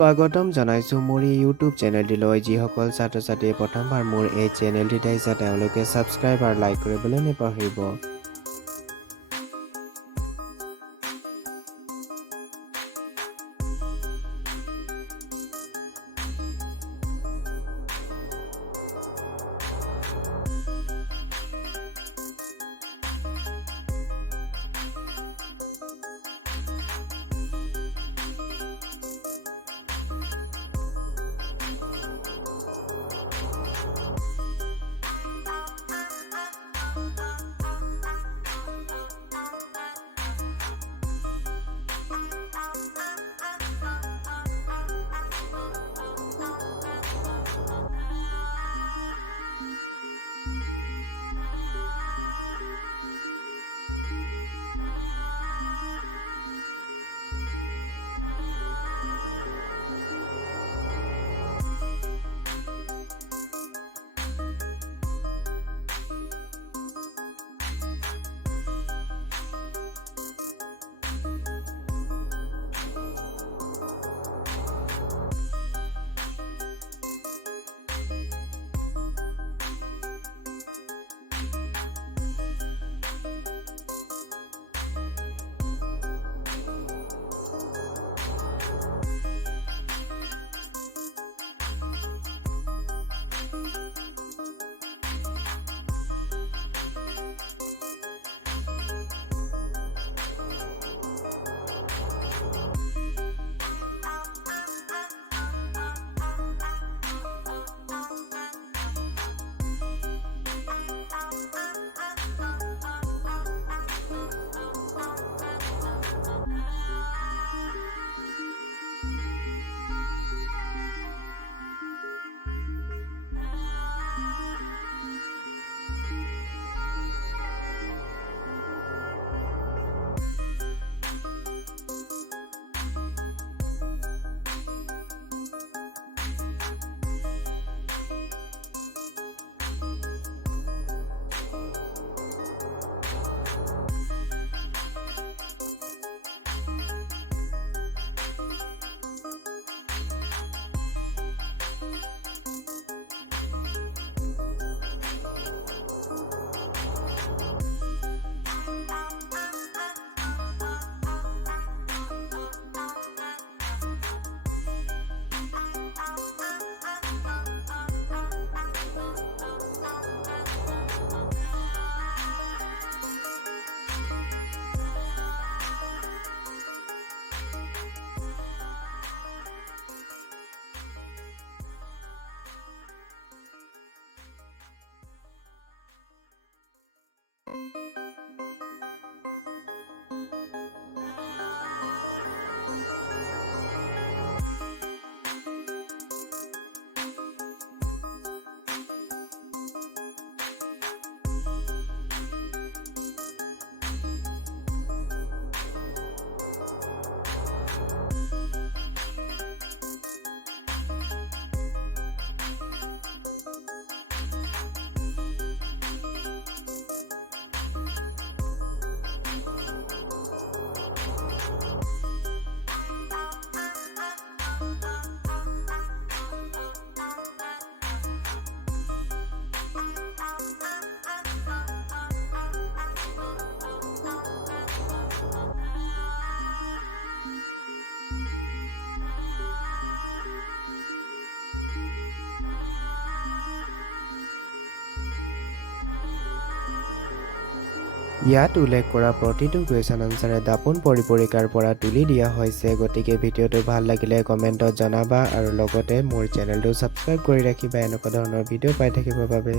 স্বাগতম জনাইছো মোৰ এই ইউটিউব চেনেলটিলৈ যিসকল ছাত্ৰ ছাত্ৰীয়ে প্ৰথমবাৰ মোৰ এই চেনেলটি চাইছে তেওঁলোকে ছাবস্ক্ৰাইব আৰু লাইক কৰিবলৈ নাপাহৰিব। ইয়াত উল্লেখ কৰা প্ৰতিটো কুৱেশ্যন আনচাৰে দাপোন পৰিপৰিকাৰ পৰা তুলি দিয়া হৈছে, গতিকে ভিডিঅ'টো ভাল লাগিলে কমেণ্টত জনাবা আৰু লগতে মোৰ চেনেলটো ছাবস্ক্ৰাইব কৰি ৰাখিবা এনেকুৱা ধৰণৰ ভিডিঅ' পাই থাকিবৰ বাবে।